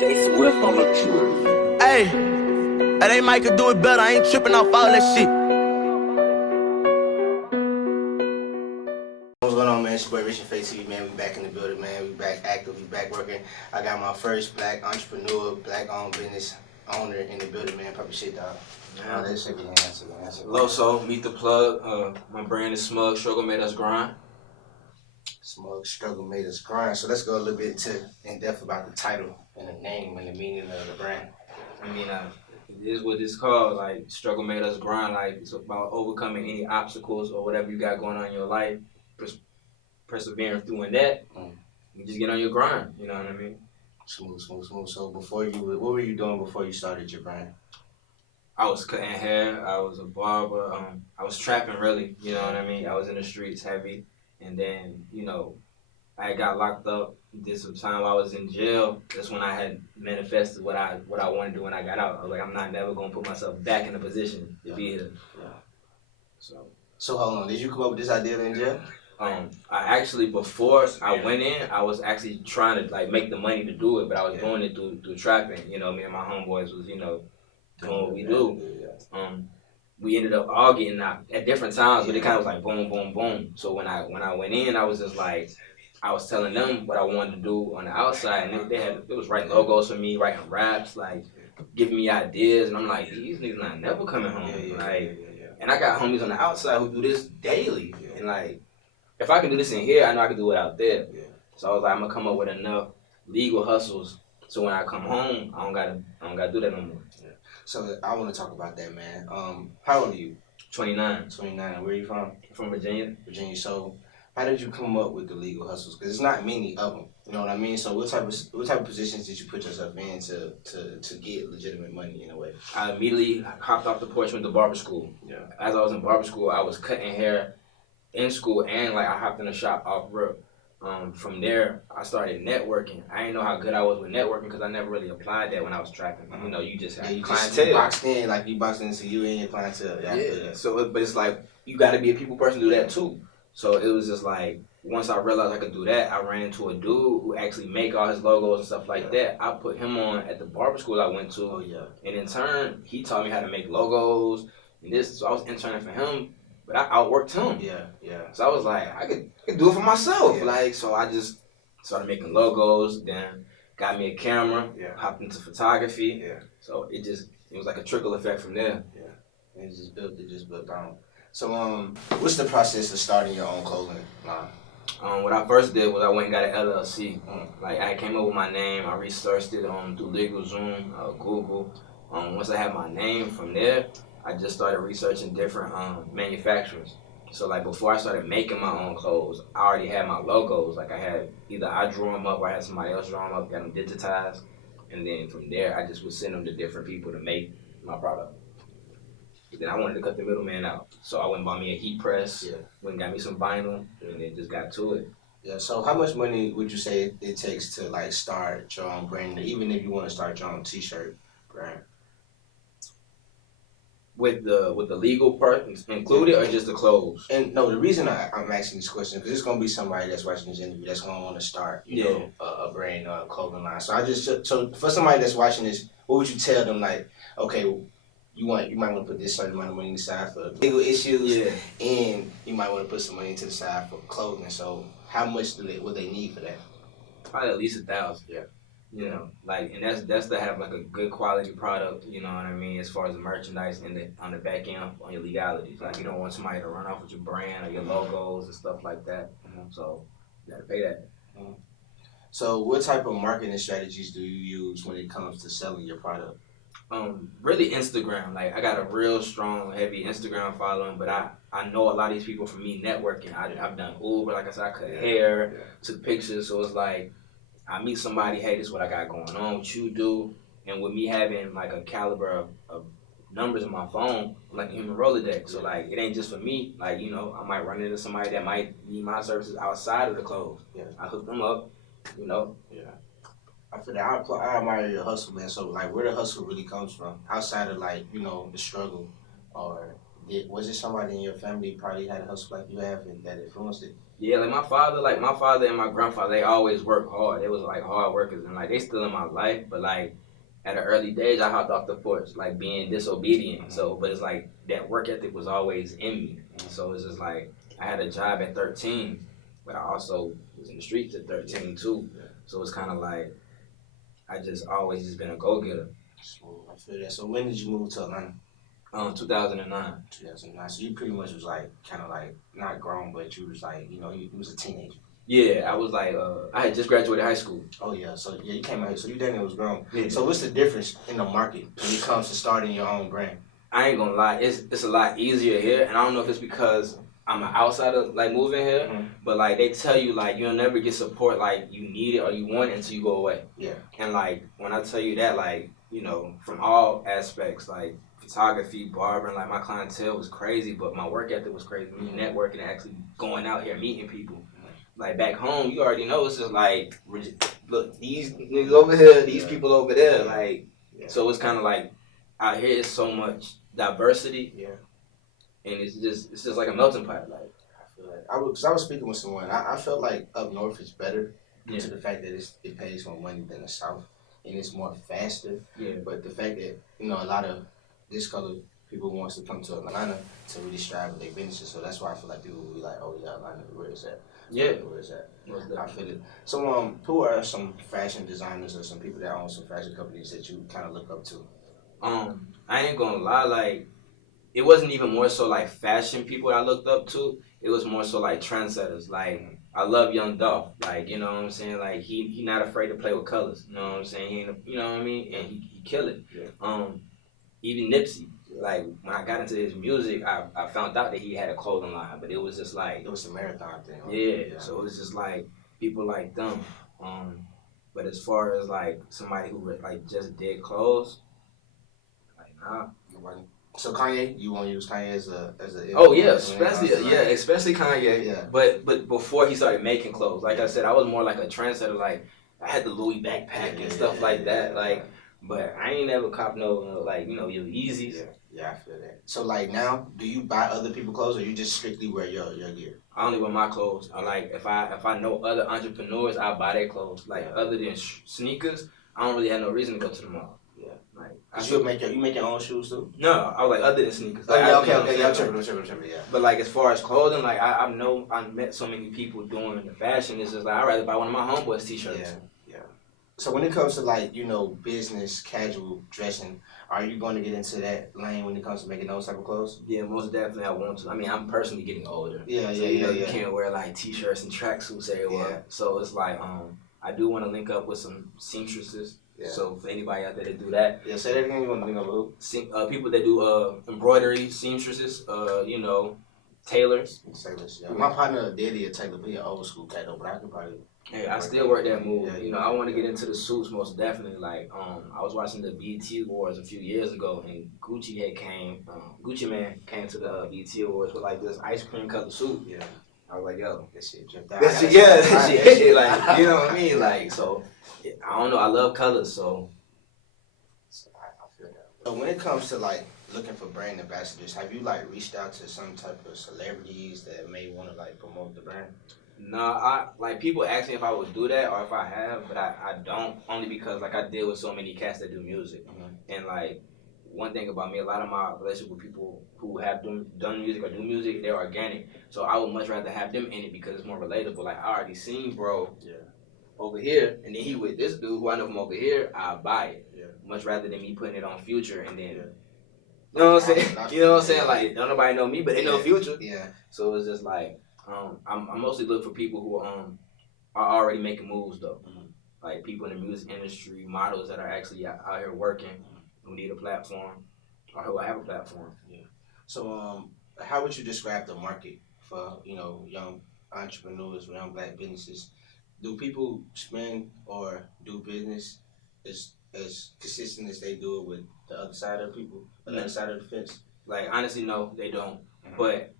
Hey, that ain't Mike could do it better. I ain't tripping off all that shit. What's going on, man? It's your boy Rich and Face TV, man. We back in the building, man. We back active, we back working. I got my first black entrepreneur, black-owned business owner in the building, man. Probably shit, dog. Let's shake your hands, man. Loso, meet the plug. My brand is SMUG, Struggle Made Us Grind. SMUG, Struggle Made Us Grind. So let's go a little bit in depth about the title and the name and the meaning of the brand. I mean, it is what it's called, like Struggle Made Us Grind. Like, it's about overcoming any obstacles or whatever you got going on in your life, persevering through in that, and just get on your grind, you know what I mean? Smooth. So what were you doing before you started your brand? I was cutting hair, I was a barber, I was trapping really, you know what I mean? I was in the streets heavy, and then, you know, I got locked up, did some time while I was in jail. That's when I had manifested what I wanted to do when I got out. I was like, I'm not never gonna put myself back in a position to be here. Yeah. So hold on, did you come up with this idea in jail? I actually, before I went in, I was actually trying to like make the money to do it, but I was doing it through trapping. You know, me and my homeboys was, you know, doing what we do. We ended up all getting out at different times, but it kind of was like boom, boom, boom. So when I went in, I was just like, I was telling them what I wanted to do on the outside, and it was writing logos for me, writing raps, like giving me ideas, and I'm like, these niggas not never coming home. And I got homies on the outside who do this daily, and like, if I can do this in here, I know I can do it out there. So I was like, I'm gonna come up with enough legal hustles so when I come home, I don't gotta do that no more. So I want to talk about that, man. How old are you? 29. 29. Where are you from? From Virginia. Virginia. So how did you come up with the legal hustles? Because it's not many of them. You know what I mean? So what type of positions did you put yourself in to get legitimate money in a way? I immediately hopped off the porch, went to barber school. Yeah. As I was in barber school, I was cutting hair in school, and like I hopped in the shop off rip. From there, I started networking. I didn't know how good I was with networking because I never really applied that when I was trapping. You know, you just have clientele. You boxed into you and your clientele. Yeah. So, but it's like you got to be a people person to do that too. So it was just like once I realized I could do that, I ran into a dude who actually make all his logos and stuff like that. I put him on at the barber school I went to, and in turn, he taught me how to make logos and this. So I was interning for him. But I outworked him. Yeah. So I was like, I could do it for myself. Yeah. Like, so I just started making logos, then got me a camera, hopped into photography. Yeah. So it was like a trickle effect from there. Yeah. It just built on. So what's the process of starting your own clothing line? What I first did was I went and got an LLC. Like I came up with my name, I researched it through LegalZoom, Google. Once I had my name from there, I just started researching different manufacturers. So like before I started making my own clothes, I already had my logos. Like I drew them up or I had somebody else draw them up, got them digitized. And then from there, I just would send them to different people to make my product. Then I wanted to cut the middleman out. So I went and bought me a heat press, went and got me some vinyl, and then just got to it. Yeah, so how much money would you say it takes to like start your own brand, even if you want to start your own t-shirt brand? With the legal part included or just the clothes? And no, the reason I'm asking this question because it's gonna be somebody that's watching this interview that's gonna want to start, you know, a brand clothing line. So for somebody that's watching this, what would you tell them? Like, okay, you might want to put this certain amount of money aside for legal issues, and you might want to put some money to the side for clothing. So how much would they need for that? Probably at least $1,000. Yeah. You know, like, and that's to have like a good quality product, you know what I mean, as far as the merchandise and on the back end on your legalities. Like, you don't want somebody to run off with your brand or your logos and stuff like that. So you gotta pay that. So what type of marketing strategies do you use when it comes to selling your product? Really Instagram. Like, I got a real strong, heavy Instagram following, but I know a lot of these people from me networking. I've done Uber, like I said, I cut hair, took pictures, so it's like, I meet somebody, hey, this is what I got going on, what you do, and with me having like a caliber of numbers in my phone, I'm like a human Rolodex. So like, it ain't just for me. Like, you know, I might run into somebody that might need my services outside of the clothes. I hook them up, you know. I feel that I admire your hustle, man. So like, where the hustle really comes from, outside of like, you know, the struggle, or was it somebody in your family probably had a hustle like you have and that influenced it? Yeah, like my father and my grandfather, they always worked hard. They was like hard workers, and like they still in my life. But like at an early age, I hopped off the porch, like being disobedient. So, but it's like that work ethic was always in me. So it's just like I had a job at 13, but I also was in the streets at 13 too. So it's kind of like I just always just been a go getter. I feel that. So when did you move to Atlanta? 2009. 2009. So you pretty much was like kind of like not grown, but you was like you was a teenager. Yeah, I was like I had just graduated high school. Oh yeah, so yeah, you came out here, so you definitely was grown. Yeah. So what's the difference in the market when it comes to starting your own brand? I ain't gonna lie, it's a lot easier here, and I don't know if it's because I'm an outsider, like moving here, but like they tell you like you'll never get support like you need it or you want it until you go away. Yeah. And like when I tell you that, like from all aspects, like photography, barbering, like my clientele was crazy, but my work ethic was crazy. Me networking, and actually going out here meeting people. Like back home, you already know it's just like look these niggas over here, these people over there, like so it's kind of like out here it's so much diversity. Yeah. And it's just like a melting pot. Like I feel like I was speaking with someone. I felt like up north is better due to the fact that it pays more money than the south, and it's more faster. Yeah. But the fact that a lot of discolored people wants to come to Atlanta to really strive with their businesses, so that's why I feel like people will be like, oh yeah, Atlanta, where is that? Yeah. Where is that? I feel it. So who are some fashion designers or some people that own some fashion companies that you kind of look up to? I ain't gonna lie, like it wasn't even more so like fashion people I looked up to. It was more so like trendsetters. Like I love Young Dolph. Like you know what I'm saying. Like he not afraid to play with colors. You know what I'm saying. He ain't, you know what I mean. And he kill it. Yeah. Even Nipsey. Like when I got into his music, I found out that he had a clothing line, but it was just like it was the marathon thing. Right? Yeah. So it was just like people like them. But as far as like somebody who like just did clothes, like nah. Nobody. So Kanye, you want to use Kanye as a oh yeah, especially Kanye. Yeah. But before he started making clothes, like I said, I was more like a trendsetter. Like I had the Louis backpack and stuff like that. Like, but I ain't never copped no like your Yeezys. Yeah, I feel that. So like now, do you buy other people's clothes or you just strictly wear your gear? I only wear my clothes. I like if I know other entrepreneurs, I buy their clothes. Like other than sneakers, I don't really have no reason to go to the mall. Cause you make your own shoes too? No, I was like other than sneakers. Like, okay. Yeah, I'm tripping, yeah. But like as far as clothing, like I met so many people doing the fashion. It's just like I'd rather buy one of my homeboys' t-shirts. Yeah. So when it comes to like business casual dressing, are you going to get into that lane when it comes to making those type of clothes? Yeah, most definitely I want to. I mean, I'm personally getting older. Yeah. You can't wear like t-shirts and tracksuits everywhere. Yeah. So it's like I do want to link up with some seamstresses. Yeah. So for anybody out there that do that. Yeah, say that again. You want to link up with people that do embroidery, seamstresses, tailors. Tailors, yeah. My partner Daddy a tailor, but he an old school cat though, but I could probably. Hey, I still work that move. Yeah, I want to get into the suits most definitely. Like, I was watching the BET Awards a few years ago, and Gucci Man came to the BET Awards with like this ice cream colored suit. Yeah. I was like, yo, that shit dripped out. That shit, like, you know what I mean? Like, so, I don't know, I love colors, so. I feel that. So when it comes to like looking for brand ambassadors, have you like reached out to some type of celebrities that may want to like promote the brand? No, people ask me if I would do that or if I have, but I don't, only because like I deal with so many cats that do music. And like one thing about me, a lot of my relationship with people who have done music or do music, they're organic. So I would much rather have them in it because it's more relatable. Like I already seen bro over here, and then he with this dude who I know from over here, I'll buy it. Yeah. Much rather than me putting it on Future and then you know what I'm saying? You know what I'm saying? Like don't nobody know me, but they know Future. Yeah. So it's just like I'm mostly looking for people who are already making moves though. Like people in the music industry, models that are actually out here working, who need a platform or who have a platform. Yeah. So how would you describe the market for young entrepreneurs, young black businesses? Do people spend or do business as consistent as they do it with the other side of people, the other side of the fence? Like honestly, no, they don't. But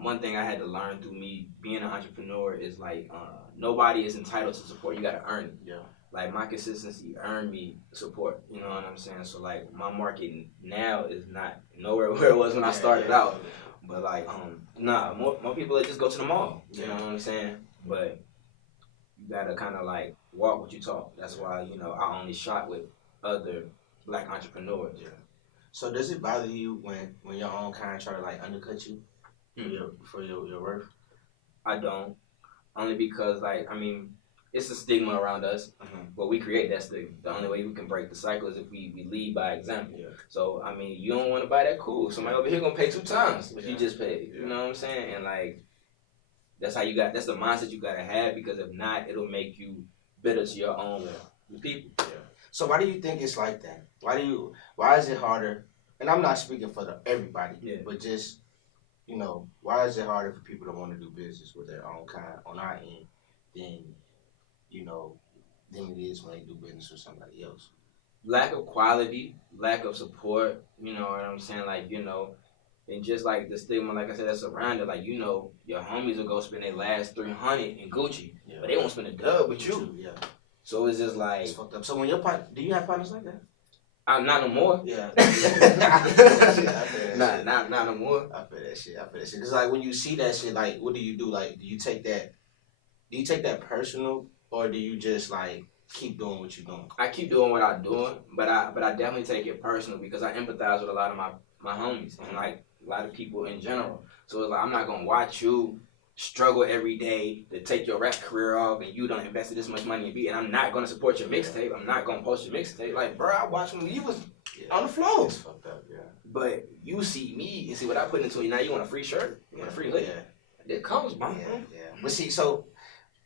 one thing I had to learn through me being an entrepreneur is like nobody is entitled to support. You got to earn it. Yeah. like my consistency earned me support. You know what I'm saying? So like my market now is not nowhere where it was when I started out. But like nah, more people that just go to the mall. You know what I'm saying? But you gotta kind of like walk what you talk. That's why I only shot with other black entrepreneurs. Yeah. So does it bother you when your own kind try to like undercut you for your worth? I don't. Only because it's a stigma around us, but we create that stigma. The only way we can break the cycle is if we lead by example. Yeah. So you don't want to buy that, cool. Somebody over here gonna pay 2 times what you just paid. Yeah. You know what I'm saying? And like that's the mindset you gotta have, because if not, it'll make you bitter to your own people. Yeah. So why do you think it's like that? Why is it harder? And I'm not speaking for everybody, but just why is it harder for people to want to do business with their own kind on our end than it is when they do business with somebody else? Lack of quality, lack of support, you know what I'm saying? And just like the stigma, like I said, that's around it. Like, your homies will go spend their last $300 in Gucci, but they won't spend a dub with you. Yeah. So it's just like, it's fucked up. So when your partner, do you have partners like that? Not no more. Yeah. Not no more. I feel that shit. Cause like when you see that shit, like what do you do? Like, do you take that personal, or do you just like keep doing what you're doing? I keep doing what I'm doing, but I definitely take it personal because I empathize with a lot of my homies and like a lot of people in general. So it's like I'm not gonna watch you struggle every day to take your rap career off and you don't invested this much money in beat, and I'm not gonna support your mixtape. I'm not gonna post your mixtape. Like, bro, I watched when you was on the floor. It's fucked up, yeah. But you see me and see what I put into it. Now you want a free shirt? You want a free lick? Yeah. It comes, man. Yeah. But see, so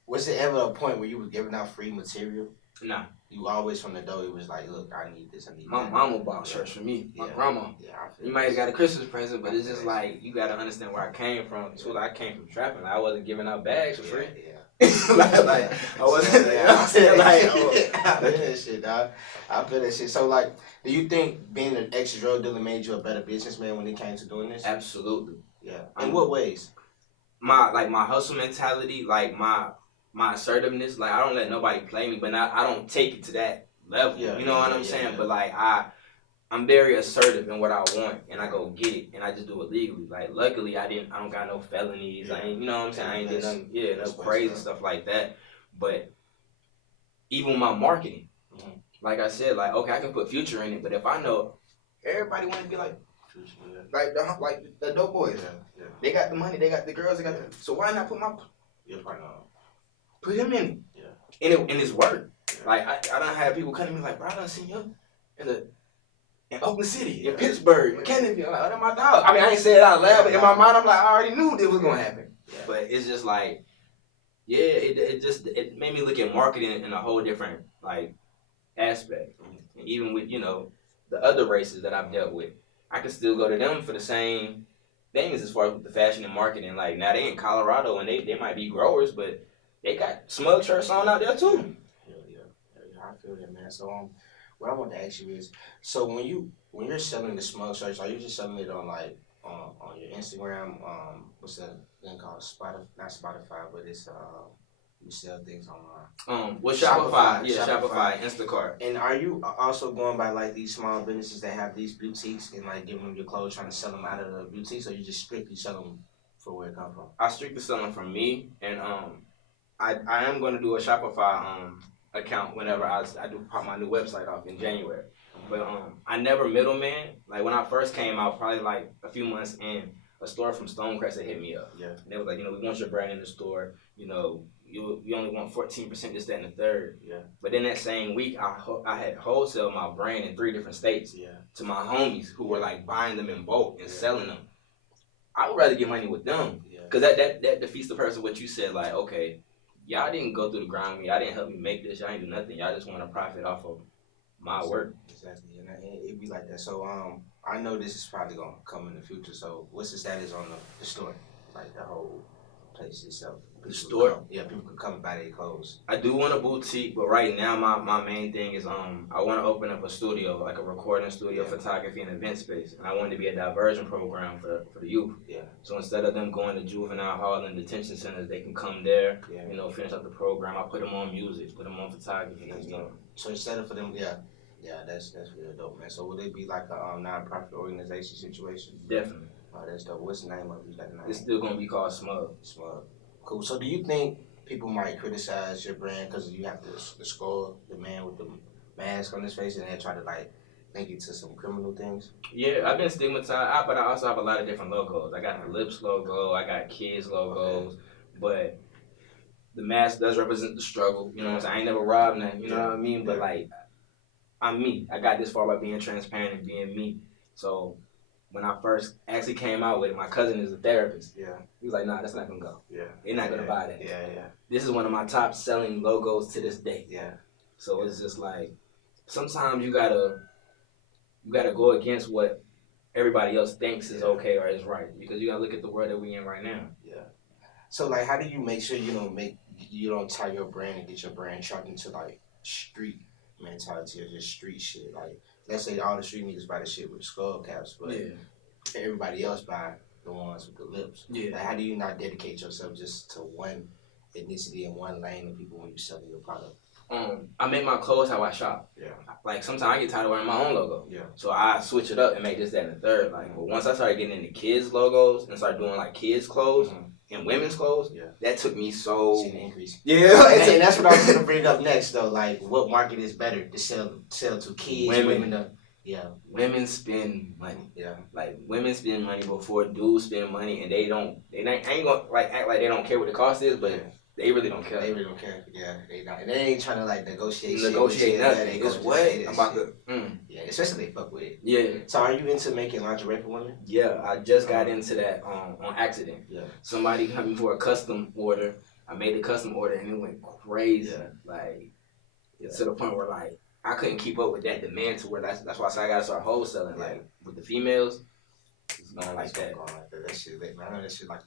was there ever a point where you was giving out free material? Nah. You always from the door, it was like, look, I need this, I need my that. My mama bought shirts for me. My grandma. Yeah, I feel you might have got a Christmas present, but it's just like, you got to understand where I came from. Too. Like, I came from trapping. I wasn't giving out bags for free. like I wasn't. I feel that shit, dog. I feel that shit. So, like, do you think being an ex-drug dealer made you a better businessman when it came to doing this? Absolutely. Yeah. In what ways? My hustle mentality, like my assertiveness, like I don't let nobody play me, but I don't take it to that level. You know what I'm saying? Yeah. But like I'm very assertive in what I want, and I go get it, and I just do it legally. Like luckily, I don't got no felonies. I ain't, you know what I'm saying? I ain't did nothing, no crazy stuff like that. But even my marketing, like I said, like okay, I can put Future in it, but if I know everybody want to be like Future, like the dope boys, they got the money, they got the girls, they got the, so why not put put him in it? Yeah. And it's work. Yeah. Like I don't have people coming to me like, bro, I done seen you in Oakland City, in Pittsburgh, McKinney. Like, oh, that's my dog. I mean, I ain't say it out loud, but in my mind, I'm like, I already knew this was gonna happen. Yeah. But it's just like, it made me look at marketing in a whole different like aspect. And even with the other races that I've dealt with, I can still go to them for the same things as far as the fashion and marketing. Like now they in Colorado and they might be growers, but they got SMUG shirts on out there too. Yeah, I feel that, man. So what I want to ask you is, so when you're selling the SMUG shirts, are you just selling it on like on your Instagram? What's that thing called? Not Spotify, but it's you sell things online. With Shopify, Shopify, Instacart. And are you also going by like these small businesses that have these boutiques and like giving them your clothes, trying to sell them out of the boutiques, or you just strictly sell them for where it comes from? I strictly sell them from me, and I am going to do a Shopify account whenever I do pop my new website off in January. But I never middleman. Like when I first came out, probably like a few months in, a store from Stonecrest that hit me up. Yeah. And they was like, we want your brand in the store. You only want 14%, this, that, and the third. Yeah. But then that same week, I had wholesale my brand in 3 different states to my homies who were like buying them in bulk and selling them. I would rather get money with them because that defeats the purpose of what you said. Like, okay, y'all didn't go through the grind with me. Y'all didn't help me make this. Y'all didn't do nothing. Y'all just want to profit off of my work. Exactly, and it be like that. So I know this is probably gonna come in the future. So what's the status on the store, like the whole place itself? The store? People could come and buy their clothes. I do want a boutique, but right now my main thing is I want to open up a studio, like a recording studio, photography, and event space. And I want it to be a diversion program for the youth. Yeah. So instead of them going to juvenile hall and detention centers, they can come there, Yeah. you know, finish up the program. I put them on music, put them on photography. That's You know. dope. So instead of for them, that's real dope, man. So would it be like a non-profit organization situation? Definitely. Oh, that's dope. What's the name of it? You got the name? It's still gonna be called SMUG. SMUG. Cool. So do you think people might criticize your brand because you have the skull, the man with the mask on his face, and they try to like link it to some criminal things? Yeah, I've been stigmatized, but I also have a lot of different logos. I got the Lips logo, I got kids logos, but the mask does represent the struggle. You know what I'm saying? I ain't never robbed nothing, you know what I mean? But like, I'm me. I got this far by being transparent and being me. So when I first actually came out with it, my cousin is a therapist. Yeah. He was like, nah, that's not gonna go. Yeah. They're not gonna buy that. Yeah. This is one of my top selling logos to this day. Yeah. So it's just like, sometimes you gotta go against what everybody else thinks is okay or is right, because you gotta look at the world that we in right now. Yeah. So like, how do you make sure you don't tie your brand and get your brand trucked into like street mentality or just street shit? Like, let's say all the street niggas buy the shit with the skull caps, but everybody else buy the ones with the lips. Yeah. Like, how do you not dedicate yourself just to one ethnicity and one lane of people when you selling your product? I make my clothes how I shop. Yeah. Like, sometimes I get tired of wearing my own logo. Yeah. So I switch it up and make this, that, and the third. Like, but once I started getting into kids' logos and started doing like kids' clothes and women's clothes, that took me so. An increase. Yeah. And that's what I was gonna bring up next though. Like, what market is better to sell to kids, women? Women spend money. Yeah. Like, women spend money before dudes spend money, and they ain't gonna like act like they don't care what the cost is, but they really don't care. They really don't care. Yeah, they not. And they ain't trying to like negotiate Nothing. They It's go what just I'm about shit. to. Yeah, especially they fuck with it. Yeah. So are you into making lingerie for women? Yeah, I just got into that on accident. Yeah. Somebody got me for a custom order. I made the custom order and it went crazy. Yeah. Like, it's to the point where like I couldn't keep up with that demand to where that's why I said I gotta start wholesaling. Yeah. Like with the females, it's going like that. That shit, man. I know that shit like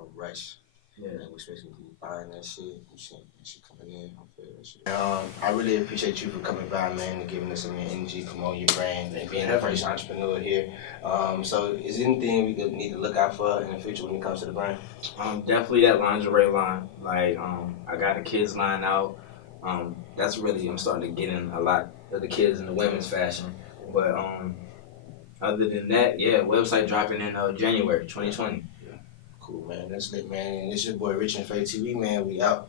a rush. Yeah. Especially people buying that shit. Shit coming in. I feel that shit. I really appreciate you for coming by, man, and giving us some energy, promoting your brand, and being the first entrepreneur here. So is there anything we need to look out for in the future when it comes to the brand? Definitely that lingerie line. Like, I got a kids line out. That's really, I'm starting to get in a lot of the kids in the women's fashion. But other than that, website dropping in January 2020. Cool, man. That's lit, man. And it's your boy Rich and Faye TV, man. We out.